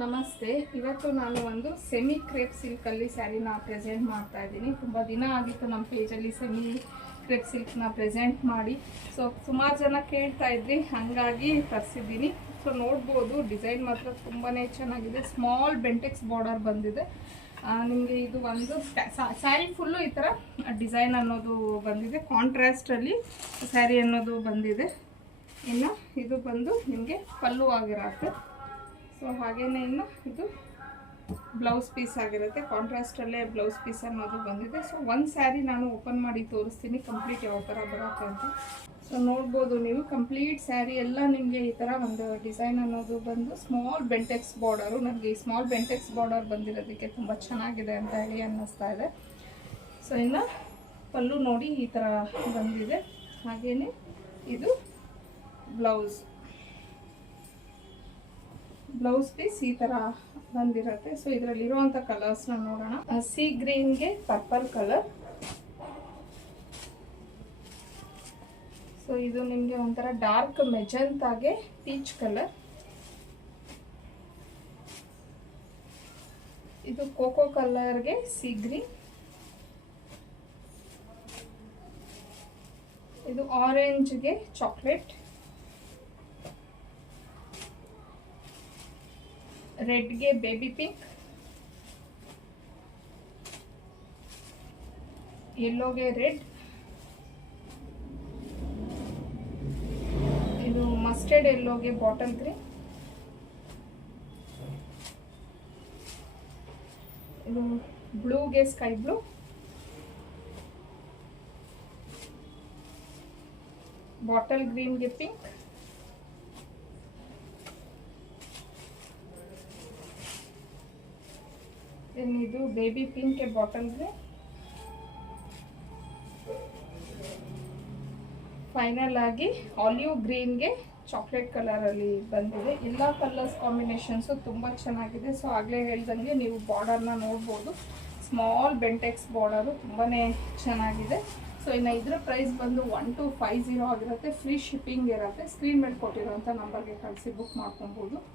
ನಮಸ್ತೆ. ಇವತ್ತು ನಾನು ಒಂದು ಸೆಮಿ ಕ್ರೇಪ್ ಸಿಲ್ಕಲ್ಲಿ ಸ್ಯಾರಿನ ಪ್ರೆಸೆಂಟ್ ಮಾಡ್ತಾ ಇದ್ದೀನಿ. ತುಂಬ ದಿನ ಆಗಿತ್ತು ನಮ್ಮ ಪೇಜಲ್ಲಿ ಸೆಮಿ ಕ್ರೇಪ್ ಸಿಲ್ಕ್ನ ಪ್ರೆಸೆಂಟ್ ಮಾಡಿ. ಸೊ ಸುಮಾರು ಜನ ಕೇಳ್ತಾ ಇದ್ರಿ, ಹಾಗಾಗಿ ತರಿಸಿದ್ದೀನಿ. ಸೊ ನೋಡ್ಬೋದು, ಡಿಸೈನ್ ಮಾತ್ರ ತುಂಬಾ ಚೆನ್ನಾಗಿದೆ. ಸ್ಮಾಲ್ ಬೆಂಟೆಕ್ಸ್ ಬಾರ್ಡರ್ ಬಂದಿದೆ. ನಿಮಗೆ ಇದು ಒಂದು ಸ್ಯಾರಿ ಫುಲ್ಲು ಈ ಥರ ಡಿಸೈನ್ ಅನ್ನೋದು ಬಂದಿದೆ. ಕಾಂಟ್ರಾಸ್ಟಲ್ಲಿ ಸ್ಯಾರಿ ಅನ್ನೋದು ಬಂದಿದೆ. ಇನ್ನು ಇದು ಬಂದು ನಿಮಗೆ ಪಲ್ಲು ಆಗಿರುತ್ತೆ. ಸೊ ಹಾಗೇನೆ ಇನ್ನು ಇದು ಬ್ಲೌಸ್ ಪೀಸ್ ಆಗಿರುತ್ತೆ. ಕಾಂಟ್ರಾಸ್ಟಲ್ಲೇ ಬ್ಲೌಸ್ ಪೀಸ್ ಅನ್ನೋದು ಬಂದಿದೆ. ಸೊ ಒಂದು ಸ್ಯಾರಿ ನಾನು ಓಪನ್ ಮಾಡಿ ತೋರಿಸ್ತೀನಿ ಕಂಪ್ಲೀಟ್ ಯಾವ ಥರ ಬರುತ್ತೆ ಅಂತ. ಸೊ ನೋಡ್ಬೋದು ನೀವು, ಕಂಪ್ಲೀಟ್ ಸ್ಯಾರಿ ಎಲ್ಲ ನಿಮಗೆ ಈ ಥರ ಒಂದು ಡಿಸೈನ್ ಅನ್ನೋದು ಬಂದು ಸ್ಮಾಲ್ ಬೆಂಟೆಕ್ಸ್ ಬಾರ್ಡರು. ನನಗೆ ಈ ಸ್ಮಾಲ್ ಬೆಂಟೆಕ್ಸ್ ಬಾರ್ಡರ್ ಬಂದಿರೋದಕ್ಕೆ ತುಂಬ ಚೆನ್ನಾಗಿದೆ ಅಂತ ಹೇಳಿ ಅನ್ನಿಸ್ತಾ ಇದೆ. ಸೊ ಇನ್ನು ಪಲ್ಲು ನೋಡಿ ಈ ಥರ ಬಂದಿದೆ. ಹಾಗೆಯೇ ಇದು ಬ್ಲೌಸ್ ಪೀಸ್ ಈ ಥರ ಬಂದಿರುತ್ತೆ. ಸೊ ಇದರಲ್ಲಿರುವಂಥ ಕಲರ್ಸ್ನ ನೋಡೋಣ. ಸಿ ಗ್ರೀನ್ಗೆ ಪರ್ಪಲ್ ಕಲರ್. ಸೊ ಇದು ನಿಮಗೆ ಒಂಥರ ಡಾರ್ಕ್ ಮೆಜೆಂಟಾಗೆ ಪೀಚ್ ಕಲರ್. ಇದು ಕೋಕೋ ಕಲರ್ಗೆ ಸಿ ಗ್ರೀನ್. ಇದು ಆರೆಂಜ್ಗೆ ಚಾಕ್ಲೇಟ್. ರೆಡ್ಗೆ ಬೇಬಿ ಪಿಂಕ್. ಯೆಲ್ಲೋಗೆ ರೆಡ್. ಇದು ಮಸ್ಟರ್ಡ್ ಯೆಲ್ಲೋಗೆ ಬಾಟಲ್ ಗ್ರೀನ್. ಇದು ಬ್ಲೂಗೆ ಸ್ಕೈ ಬ್ಲೂ. ಬಾಟಲ್ ಗ್ರೀನ್ಗೆ ಪಿಂಕ್. ಇದು ಬೇಬಿ ಪಿಂಕ್ಗೆ ಬಾಟಲ್ ಗ್ರೀನ್. ಫೈನಲ್ ಆಗಿ ಆಲಿವ್ ಗ್ರೀನ್ಗೆ ಚಾಕ್ಲೇಟ್ ಕಲರಲ್ಲಿ ಬಂದಿದೆ. ಎಲ್ಲ ಕಲರ್ಸ್ ಕಾಂಬಿನೇಷನ್ಸು ತುಂಬ ಚೆನ್ನಾಗಿದೆ. ಸೊ ಆಗಲೇ ಹೇಳ್ದಂಗೆ ನೀವು ಬಾರ್ಡರ್ನ ನೋಡ್ಬೋದು, ಸ್ಮಾಲ್ ಬೆಂಟೆಕ್ಸ್ ಬಾರ್ಡರು ತುಂಬಾ ಚೆನ್ನಾಗಿದೆ. ಸೊ ಇನ್ನು ಇದರ ಪ್ರೈಸ್ ಬಂದು 1250 ಆಗಿರುತ್ತೆ. ಫ್ರೀ ಶಿಪ್ಪಿಂಗ್ ಇರುತ್ತೆ. ಸ್ಕ್ರೀನ್ ಮೇಲೆ ಕೊಟ್ಟಿರೋಂಥ ನಂಬರ್ಗೆ ಕಳಿಸಿ ಬುಕ್ ಮಾಡ್ಕೊಬೋದು.